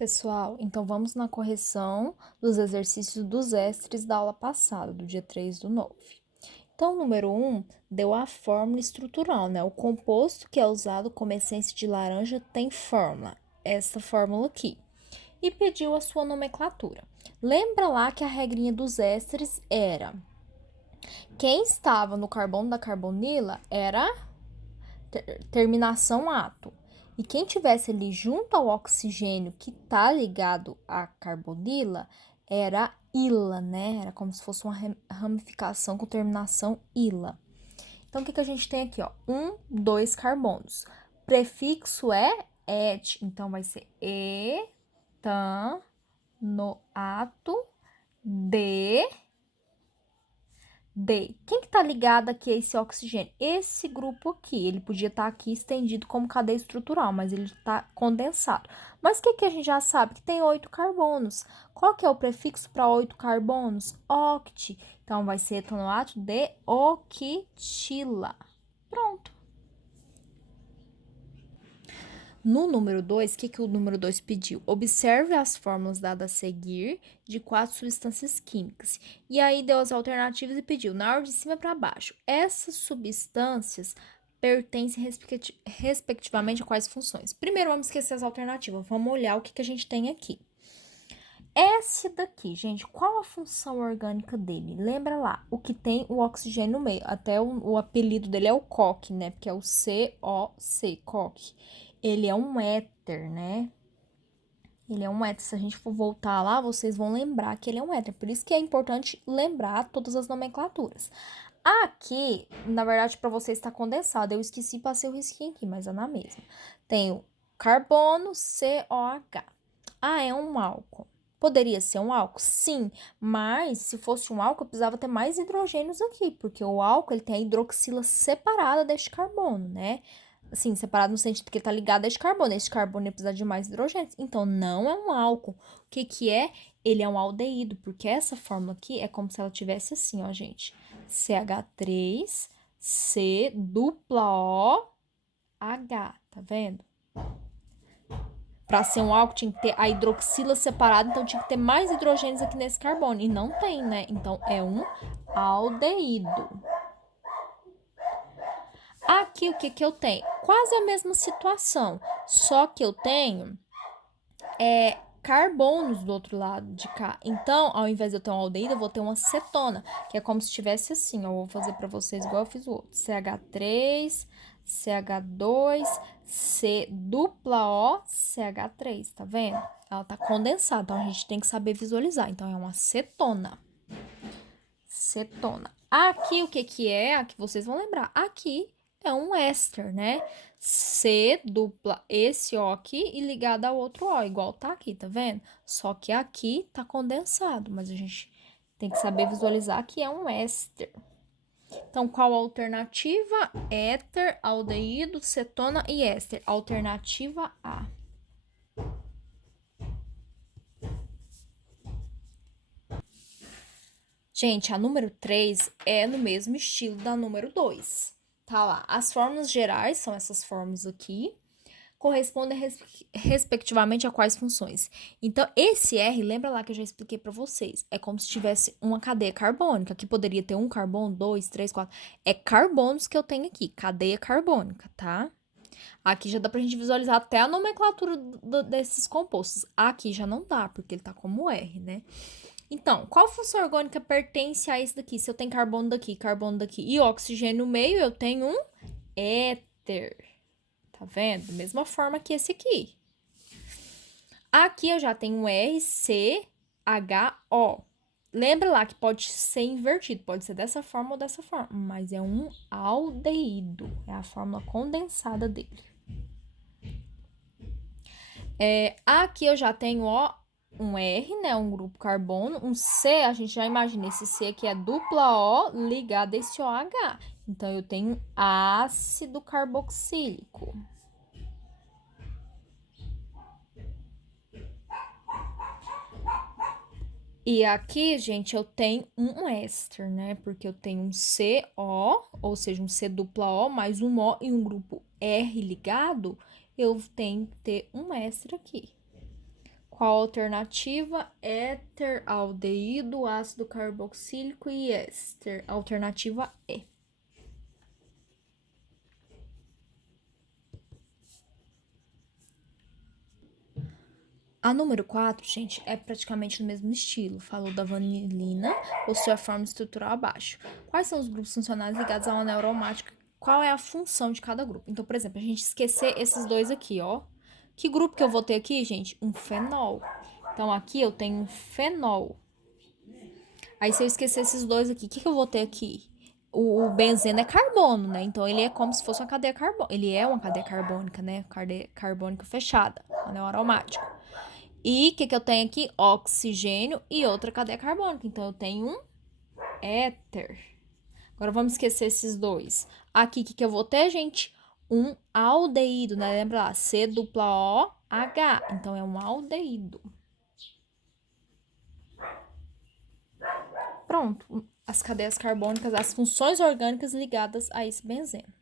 Pessoal, então vamos na correção dos exercícios dos ésteres da aula passada, do dia 3/9. Então, o número 1 deu a fórmula estrutural, né? O composto que é usado como essência de laranja tem fórmula, essa fórmula aqui. E pediu a sua nomenclatura. Lembra lá que a regrinha dos ésteres era: quem estava no carbono da carbonila era terminação ato. E quem tivesse ali junto ao oxigênio que tá ligado à carbonila era ila, né? Era como se fosse uma ramificação com terminação ila. Então, o que a gente tem aqui, ó? 2 carbonos. Prefixo é et, então vai ser etanoato de D. Quem que tá ligado aqui a esse oxigênio? Esse grupo aqui, ele podia estar aqui estendido como cadeia estrutural, mas ele está condensado. Mas o que a gente já sabe? Que tem 8 carbonos. Qual que é o prefixo para 8 carbonos? Oct. Então, vai ser etanoato de octila. Pronto. No número 2, o que o número 2 pediu? Observe as fórmulas dadas a seguir de 4 substâncias químicas. E aí deu as alternativas e pediu, na ordem de cima para baixo, essas substâncias pertencem respectivamente a quais funções? Primeiro, vamos esquecer as alternativas. Vamos olhar o que a gente tem aqui. Esse daqui, gente, qual a função orgânica dele? Lembra lá, o que tem o oxigênio no meio. Até o apelido dele é o coque, né? Porque é o COC, coque. Ele é um éter, né? Ele é um éter. Se a gente for voltar lá, vocês vão lembrar que ele é um éter. Por isso que é importante lembrar todas as nomenclaturas. Aqui, na verdade, para vocês está condensado. Eu esqueci, passei o risquinho aqui, mas é na mesma. Tem o carbono, COH. Ah, é um álcool. Poderia ser um álcool? Sim, mas se fosse um álcool, eu precisava ter mais hidrogênios aqui, porque o álcool ele tem a hidroxila separada deste carbono, né? Assim, separado no sentido que ele tá ligado a este carbono. Este carbono ele precisa de mais hidrogênios. Então, não é um álcool. O que é? Ele é um aldeído, porque essa fórmula aqui é como se ela tivesse assim, ó, gente. CH3, C, dupla O, H, tá vendo? Para ser um álcool tinha que ter a hidroxila separada, então tinha que ter mais hidrogênios aqui nesse carbono. E não tem, né? Então, é um aldeído. Aqui, o que eu tenho? Quase a mesma situação, só que eu tenho carbonos do outro lado de cá. Então, ao invés de eu ter um aldeído, eu vou ter uma cetona, que é como se estivesse assim, ó. Eu vou fazer para vocês igual eu fiz o outro. CH3, CH2, C dupla O, CH3, tá vendo? Ela tá condensada, então a gente tem que saber visualizar. Então, é uma cetona. Cetona. Aqui, o que é? Aqui vocês vão lembrar. Aqui é um éster, né? C dupla esse O aqui e ligado ao outro O, igual tá aqui, tá vendo? Só que aqui tá condensado, mas a gente tem que saber visualizar que é um éster. Então, qual a alternativa? Éter, aldeído, cetona e éster. Alternativa A. Gente, a número 3 é no mesmo estilo da número 2. Tá lá. As fórmulas gerais são essas fórmulas aqui. Correspondem respectivamente a quais funções. Então, esse R, lembra lá que eu já expliquei para vocês, é como se tivesse uma cadeia carbônica, que poderia ter um carbono, 2, 3, 4. É carbonos que eu tenho aqui, cadeia carbônica, tá? Aqui já dá pra gente visualizar até a nomenclatura desses compostos. Aqui já não dá, porque ele tá como R, né? Então, qual função orgânica pertence a esse daqui? Se eu tenho carbono daqui e oxigênio no meio, eu tenho um éter. Tá vendo? Da mesma forma que esse aqui. Aqui eu já tenho RCHO. Lembra lá que pode ser invertido, pode ser dessa forma ou dessa forma, mas é um aldeído, é a fórmula condensada dele. Aqui eu já tenho um R, né, um grupo carbono, um C, a gente já imagina, esse C aqui é dupla O ligado a esse OH. Então, eu tenho ácido carboxílico. E aqui, gente, eu tenho um éster, né? Porque eu tenho um CO, ou seja, um C dupla O, mais um O e um grupo R ligado, eu tenho que ter um éster aqui. Qual a alternativa? Éter, aldeído, ácido carboxílico e éster. Alternativa E. A número 4, gente, é praticamente no mesmo estilo. Falou da vanilina, possui a forma estrutural abaixo. Quais são os grupos funcionais ligados ao anel aromático? Qual é a função de cada grupo? Então, por exemplo, a gente esquecer esses dois aqui, ó. Que grupo que eu vou ter aqui, gente? Um fenol. Então, aqui eu tenho um fenol. Aí, se eu esquecer esses dois aqui, o que eu vou ter aqui? O benzeno é carbono, né? Então, ele é como se fosse uma cadeia carbônica. Ele é uma cadeia carbônica, né? Cadeia carbônica fechada, anel aromático. E o que eu tenho aqui? Oxigênio e outra cadeia carbônica. Então, eu tenho um éter. Agora, vamos esquecer esses dois. Aqui, o que eu vou ter, gente? Um aldeído, né? Lembra lá? C dupla O H. Então, é um aldeído. Pronto. As cadeias carbônicas, as funções orgânicas ligadas a esse benzeno.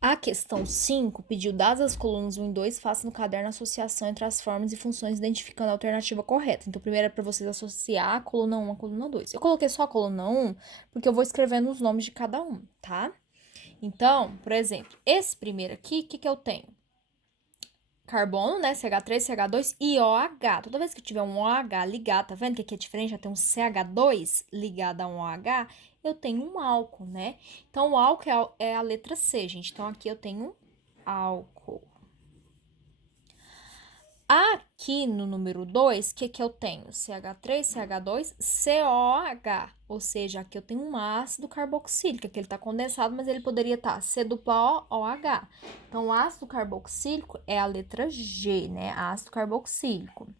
A questão 5 pediu, dadas as colunas 1 e 2, faça no caderno a associação entre as formas e funções, identificando a alternativa correta. Então, primeiro é para vocês associar a coluna 1 à coluna 2. Eu coloquei só a coluna 1 porque eu vou escrevendo os nomes de cada um, tá? Então, por exemplo, esse primeiro aqui, o que eu tenho? Carbono, né? CH3, CH2 e OH. Toda vez que tiver um OH ligado, tá vendo que aqui é diferente? Já tem um CH2 ligado a um OH, eu tenho um álcool, né? Então, o álcool é a letra C, gente. Então, aqui eu tenho álcool. Aqui no número 2, o que eu tenho? CH3, CH2, COH. Ou seja, aqui eu tenho um ácido carboxílico, que ele está condensado, mas ele poderia estar C dupla O, OH. Então, o ácido carboxílico é a letra G, né? Ácido carboxílico.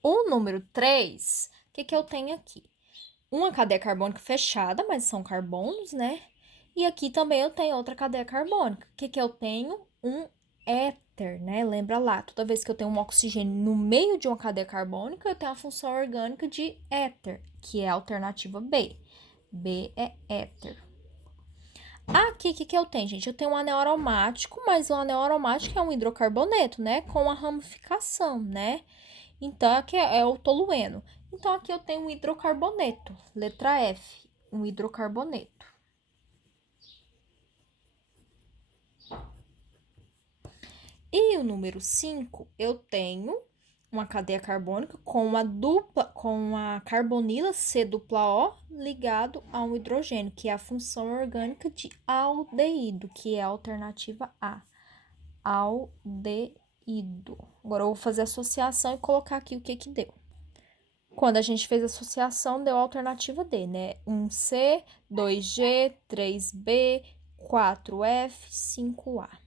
O número 3, o que eu tenho aqui? Uma cadeia carbônica fechada, mas são carbonos, né? E aqui também eu tenho outra cadeia carbônica. O que eu tenho? Um éter, né? Lembra lá, toda vez que eu tenho um oxigênio no meio de uma cadeia carbônica, eu tenho a função orgânica de éter, que é a alternativa B. B é éter. Aqui, o que eu tenho, gente? Eu tenho um anel aromático, mas o anel aromático é um hidrocarboneto, né? Com a ramificação, né? Então, aqui é o tolueno. Então, aqui eu tenho um hidrocarboneto, letra F, um hidrocarboneto. E o número 5, eu tenho uma cadeia carbônica com a carbonila C dupla O ligado a um hidrogênio, que é a função orgânica de aldeído, que é a alternativa A. Aldeído. Agora eu vou fazer a associação e colocar aqui o que deu. Quando a gente fez a associação, deu a alternativa D, né? 1C, 2G, 3B, 4F, 5A.